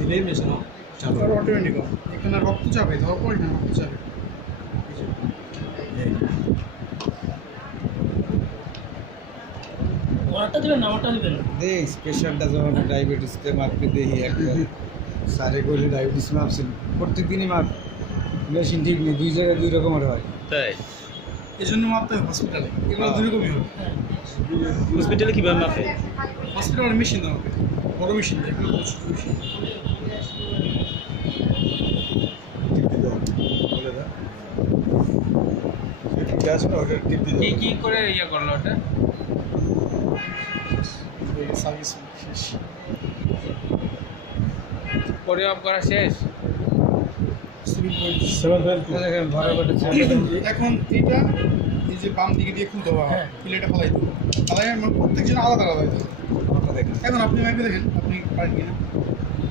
দিলেই মেশানো চাপে অটোমেটিক এখানে রক্ত চাপে ধর পর এখানে রক্ত চাপে ওটা দিবেন না ওটা দিবেন দে স্পেশালটা যখন ডায়াবেটিসকে মাপতে দেখি একবার স্যারে কইলে ডায়াবেটিস মাপছেন প্রত্যেক দিনই মাপ মেশিন ঠিক নেই দুই জায়গায় দুই রকমের হয় তাই এই জন্য মাপতে হয় হসপিটালে এগুলো দুই রকমই হবে হসপিটালে কীভাবে মাপে? হসপিটালের মেশিন দেওয়া হবে বড় মেশিন এগুলো তো ছোটো মেশিন কি করে ইয়া করলো ওটা সার্ভিস শেষ পরিমাপ করা শেষ এখন এটা এই যে বাম দিকে দিয়ে খুলতে হবে প্লেটে ফেলাই দেবো ফেলাই আমার প্রত্যেকজন আলাদা আলাদা দিতে এখন আপনি মাইপে দেখেন আপনি পারেন কিনা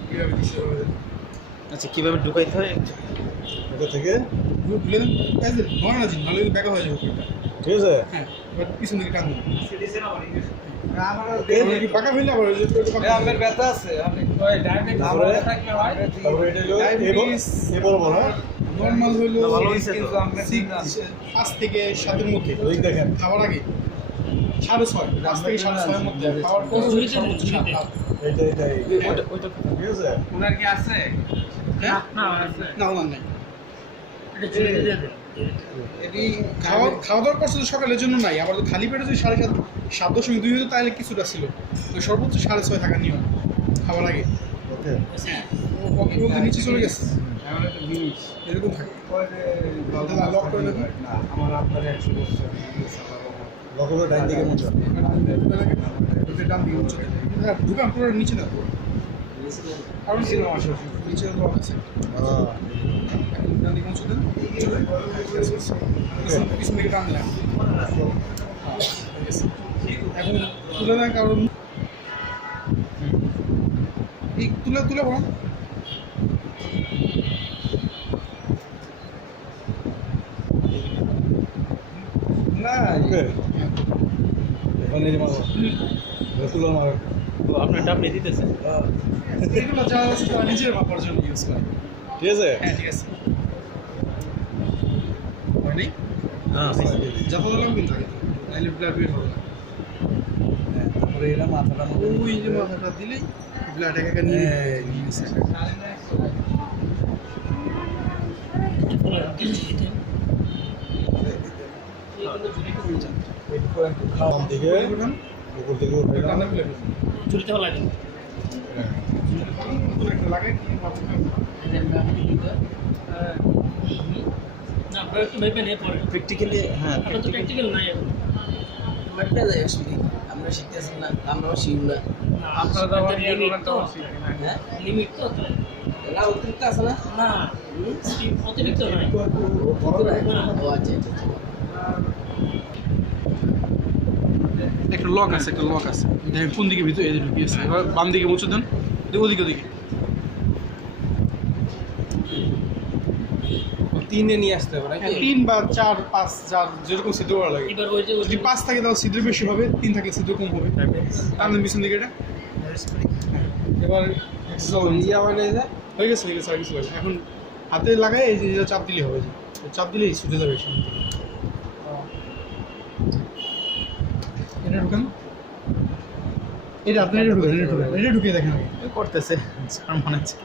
কীভাবে দিচ্ছে আচ্ছা কীভাবে ঢুকাইতে হয়? এটা থেকে খুলে দেন এই যে নয় না জিন নাহলে ব্যাকা হয়ে যাবে প্লেটটা ঠিক আছে হ্যাঁ এবার পিছন দিকে টান দেন পাকা ফেললে আবার আমার ব্যথা আছে আপনি ওই ডায়াবেটিস থাকলে হয় তারপরে এটা হলো এ বলবো না নর্মাল হইলো ভালো হয়েছে তো। 5 থেকে 7 এর মধ্যে ওই দেখেন খাওয়ার আগে 6:30 5 থেকে 6:30 এর মধ্যে খাওয়ার পর সর্বোচ্চ 7 এইটা ওইটা ঠিক আছে ওনার কি আছে হ্যাঁ না আছে না ওনার নাই এটা ছেড়ে দিয়ে দেন এটি খাওয়া দাওয়ার করছে সকালের জন্য নাই আবার তো খালি পেটে যদি 7:30 হতো তাহলে কিছুটা ছিল ওই সর্বোচ্চ 6:30 থাকার নিয়ম খাওয়ার আগে ওকে হ্যাঁ ও পক্ষে বলতে নিচে চলে গেছে এমন একটা জিনিস এরকম থাকে লক করে দেখুন না আমার আপনার 100 বছর লক করে ডান দিকে মুছে ডান দিকে উঁচু দোকান পুরো নিচে না কারণ ছিল নিচে লক আছে ডান দিকে উঁচু দেন পিছন দিকে টান দিলাম এখন তুলে দেন কারণ তুলে তুলে বলো না ওকে এখন এই মারো তুলো মারো তো আপনারটা আপনি দিতেছেন? এগুলো যা আছে তা নিজের মাপার জন্য ইউজ করে ঠিক আছে হ্যাঁ ঠিক আছে হয়নি হ্যাঁ যত দিলাম কিন্তু আগে নাইলে ব্লাড বের হবে না তারপরে এরা মাথাটা ওই যে মাথাটা দিলেই ব্লাড একা নিয়ে নিয়েছে খাওয়ার দিকে উপর দিকে উঠে টানা ফেলে চুরিতে ফেলাই দেন একটা লাগে না আপনারা একটু ভেবে নিয়ে পড়ে প্র্যাকটিক্যালি হ্যাঁ আপনার তো প্র্যাকটিক্যাল নাই এখন মাঠটা যায় আসলে আমরা শিখতেছি না আমরাও শিখব না আপনারা তো আবার লিমিট তো হ্যাঁ লিমিট তো তাই। না অতিরিক্ত আছে না না অতিরিক্ত নাই ও আচ্ছা আচ্ছা একটা লক আছে দেখেন কোন দিকে ভিতরে এদিকে ঢুকিয়েছে এবার বাম দিকে মুছে দেন ওদিকে ওদিকে তিনে নিয়ে আসতে হবে নাকি 3 বা 4 5 যার যেরকম ছিদ্র করা লাগে এবার ওই যে যদি 5 থাকে তাহলে ছিদ্র বেশি হবে 3 থাকলে ছিদ্র কম হবে টান দেন পিছন দিকে এটা এবার ইয়া হয়ে যায় হয়ে গেছে আর কিছু লাগে না। এখন হাতে লাগাই এই যে চাপ দিলেই হবে যে চাপ দিলেই ছুটে যাবে সামনে থেকে এটা ঢুকান এটা আপনি এটা ঢুকিয়ে দেখেন আগে করতেছে স্যার মনে হচ্ছে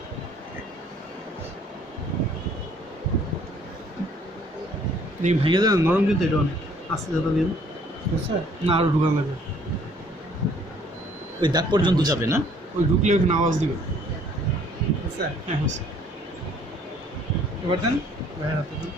দেখি ভেঙে যান নরম কিন্তু এটা অনেক আস্তে যাতা দিন না আরও ঢুকান লাগবে ওই দাগ পর্যন্ত যাবে না? ওই ঢুকলে ওখানে আওয়াজ দিবে হ্যাঁ হচ্ছে এবার দেন বাইরের হাতে দেন